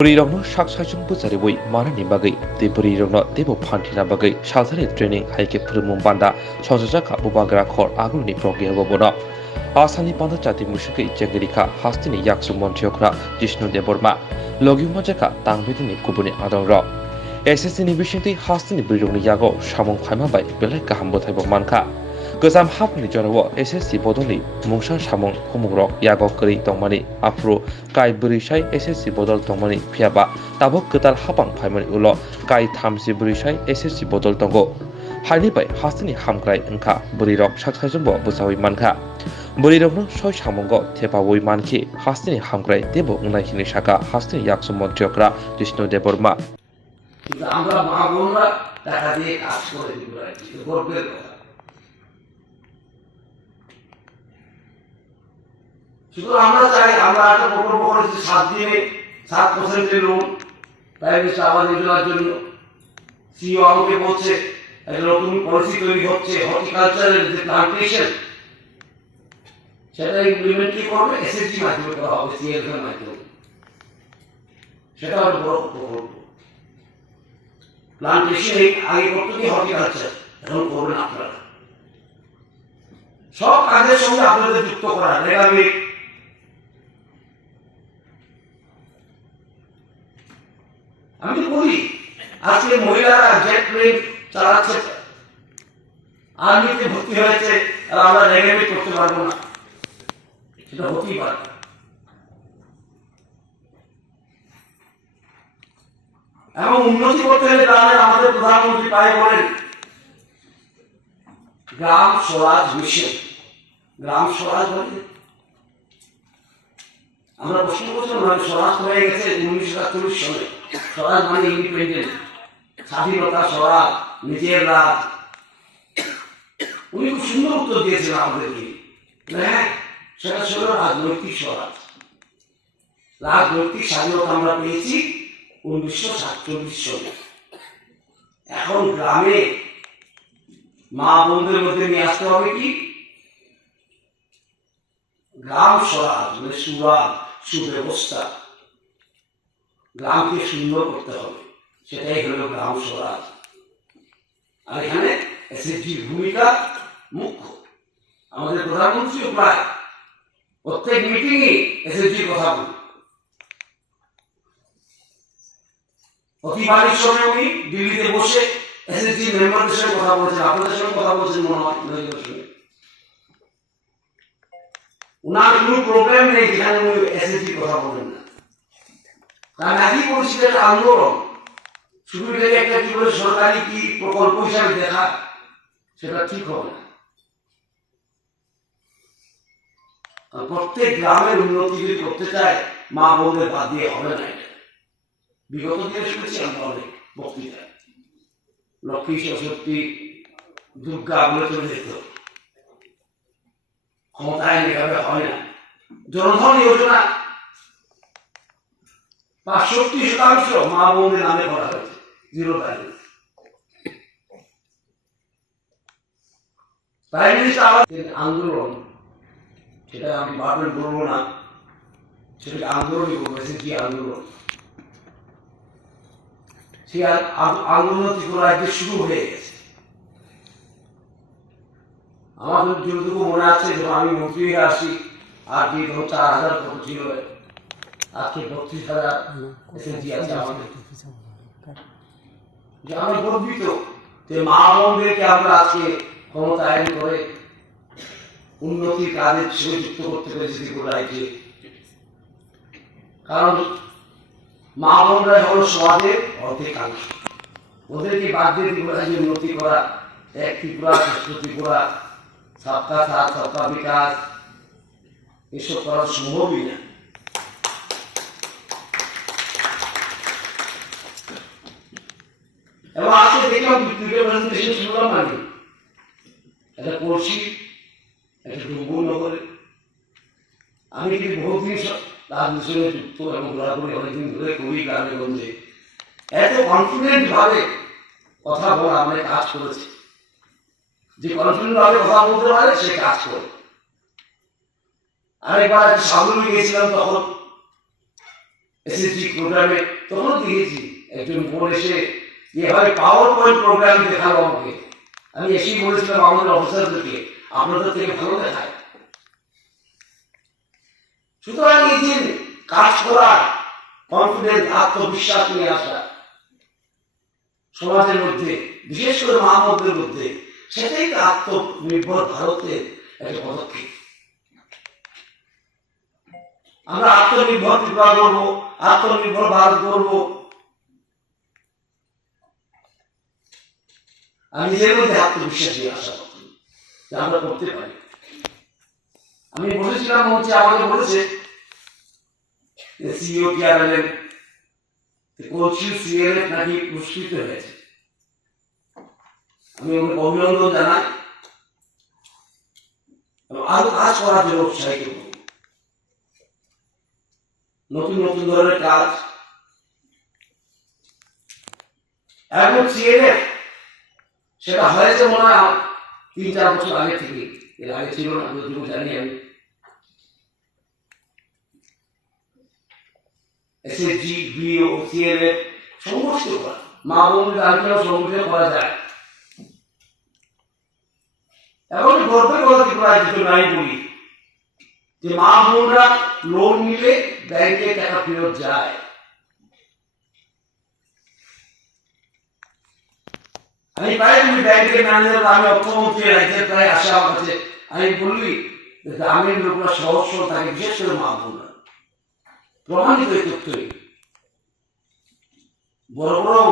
Burirokno saksajung bujari manani bagai te burirokno debo phantina bagai salsari training haike phurumung banda sojajaka bubagra khor agulni progya bobono asani panda jati mushike ichengirika hastini yaksu montiokra Jishnu Deborma logyumajaka tangbedini kubuni adongro SSC ni bisingti hastini burirokni yago samung phaima bai belai kaham bothaibo manka Gozam hapni jonawo SSC bodoli mungsa samung humungrok yago kri tongmani afro kai burisai SSC bodol tongmani phiaba tabok ketal hapang phaimani ulo kai thamsi burisai SSC bodol tongo haini bai hastini hamkrai engka burirok saksajumbo busawi manka burirokno soi samungo thepawoi manki hastini hamkrai debo ungnai hini saka hastini yaksu montiokra Jishnu Deborma আমরা মা বোনরা টাকা দিয়ে কাজ করে দিব গর্বের কথা শুধু আমরা চাই আমরা একটা প্রকল্প করেছি 7 দিনে 7% লোন প্রাইভেট আবাস যোজনার জন্য সিও আমাকে বলছে একটা নতুন পলিসি তৈরি হচ্ছে হর্টিকালচারের যে প্লান্টেশন সেটা ইমপ্লিমেন্ট কি করবে এসএসজি মাধ্যমে করা হবে সিএলএফ এর মাধ্যমে সেটা একটা বড় প্রকল্প প্লান্টেশন আগে করতে কি হর্টিকালচার এখন করবেন আপনারা সব কাজের সঙ্গে আপনাদের যুক্ত করা রেগামিক আমি বলি আজকে মহিলারা জেট প্লেন চালাচ্ছে আর্মিতে ভর্তি হয়েছে আর আমরা রেগামিক করতে পারবো না সেটা হতেই পারে এবং উন্নতি করতে হলে গ্রামের আমাদের প্রধানমন্ত্রী পায়ে বলেন গ্রাম স্বরাজ মিশন গ্রাম স্বরাজ বলে আমরা প্রশ্ন করছিলাম স্বরাজ হয়ে গেছে 1947 সালে স্বরাজ মানে ইন্ডিপেন্ডেন্ট স্বাধীনতা স্বরাজ নিজের রাজ উনি খুব সুন্দর উত্তর দিয়েছেন আমাদেরকে হ্যাঁ সেটা ছিল রাজনৈতিক স্বরাজ রাজনৈতিক স্বাধীনতা আমরা পেয়েছি 1947 সালে এখন গ্রামে মা বোনদের মধ্যে নিয়ে আসতে হবে কি গ্রাম স্বরাজ মানে সুরাজ সুব্যবস্থা গ্রামকে সুন্দর করতে হবে সেটাই হলো গ্রাম স্বরাজ আর এখানে এসএসজির ভূমিকা মুখ্য আমাদের প্রধানমন্ত্রী প্রায় প্রত্যেক মিটিংয়ে এসএসজির কথা বলি প্রতিবারের সময় উনি দিল্লিতে বসে এসএসজি মেম্বারদের সঙ্গে কথা বলেছেন আপনাদের সঙ্গে কথা বলেছেন মনে হয় উনার কোনো প্রবলেম নেই যেখানে উনি এসএসজি কথা বলেন না তার আগেই বলছিল একটা আন্দোলন শুধু এটাকে একটা কি বলে সরকারি কি প্রকল্প হিসাবে দেখা সেটা ঠিক হবে না প্রত্যেক গ্রামের উন্নতি যদি করতে চায় মা বোনদের বাদ দিয়ে হবে না এটা বিগত দিনে শুনেছি আমরা অনেক বক্তৃতা লক্ষ্মী সরস্বতী দুর্গা বলে চলে যেত ক্ষমতায় এভাবে হয় না জনধন যোজনা 65% মা বোনদের নামে করা হয়েছে 0 ব্যালেন্স প্রাইম মিনিস্টার আবাস আন্দোলন সেটা আমি বারবার বলবো না সেটাকে আন্দোলনই বলবো এসএসজি আন্দোলন সেই আন্দোলন ত্রিপুরা রাজ্যে শুরু হয়ে গেছে আমাদের যতটুকু মনে আছে যখন আমি মন্ত্রী হয়ে আসি আর যে 4,000 কত ছিল আজকে 32,000 এসএসজি আছে আমাদের যে আমি গর্বিত যে মা বোনদেরকে আমরা আজকে ক্ষমতায়ন করে উন্নতির কাজের সঙ্গে যুক্ত করতে পেরেছি ত্রিপুরা রাজ্যে কারণ মা বোনরা হল সমাজের অধিকাংশ ওদেরকে বাদ দিয়ে ত্রিপুরা রাজ্যে উন্নতি করা এক ত্রিপুরা শ্রেষ্ঠ ত্রিপুরা সবকা সাথ সবকা বিকাশ এসব করা সম্ভবই না এবং আজকে দেখলাম দুটো প্রেজেন্টেশন শুনলাম মানে একটা কলসি একটা ডুবনগরে আমি কিন্তু বহুদিন রাজনীতির সঙ্গে যুক্ত এবং ঘোরাঘুরি অনেকদিন ধরে খুবই গ্রামে গঞ্জে এত কনফিডেন্ট ভাবে কথা বলা আমরা কাজ করেছি যে কনফিডেন্ট ভাবে কথা বলতে পারে সে কাজ করে আরেকবার সাগরে গেছিলাম তখন এসএসজি প্রোগ্রামে তখন দেখেছি একজন বোন এসে যেভাবে পাওয়ার পয়েন্ট প্রোগ্রাম দেখালো আমাকে, আমি এসেই বলেছিলাম আমাদের অফিসারদেরকে আপনাদের থেকে ভালো দেখায়। সুতরাং এই যে কাজ করার কনফিডেন্স, আত্মবিশ্বাস নিয়ে আসা সমাজের মধ্যে, বিশেষ করে মা বোনদের মধ্যে, সেটাই তো আত্মনির্ভর ভারতের একটা পদক্ষেপ। আমরা আত্মনির্ভর ত্রিপুরা করবো, আত্মনির্ভর ভারত করবো, আমি নিজের মধ্যে আত্মবিশ্বাস নিয়ে আসা যে আমরা করতে পারি। আমি বলেছিলাম মঞ্চে, আমাকে বলেছে সিইও টিআরএলএম কোচিং সিএলএফ নাকি পুরস্কৃত হয়েছে। আমি ওকে অভিনন্দন জানাই এবং আরো কাজ করার জন্য উৎসাহিত করব। নতুন নতুন ধরনের কাজ এবং সিএলএফ সেটা হয়েছে মনে হয় 3-4 বছর আগে থেকে, এর আগে ছিল না, যদিও জানি আমি। এসএসজি, বিও, সিএলএফ সংগঠিত করা, মা বোনদের আন্দোলন সংগঠিত করা যায়। এখন গর্বের কথা ত্রিপুরায় যেহেতু নাই বলি যে মা বোনরা লোন নিলে ব্যাংকে টাকা ফেরত যায়। আমি প্রায় তুমি ব্যাংকের ম্যানেজার, আমি অর্থমন্ত্রী, রাজ্যের প্রায় আসে আমার কাছে, আমি বললি গ্রামের লোকরা সহজ সরল থাকে, বিশেষ করে মা বোনরা, প্রমাণিত এই তথ্যই। বড় বড়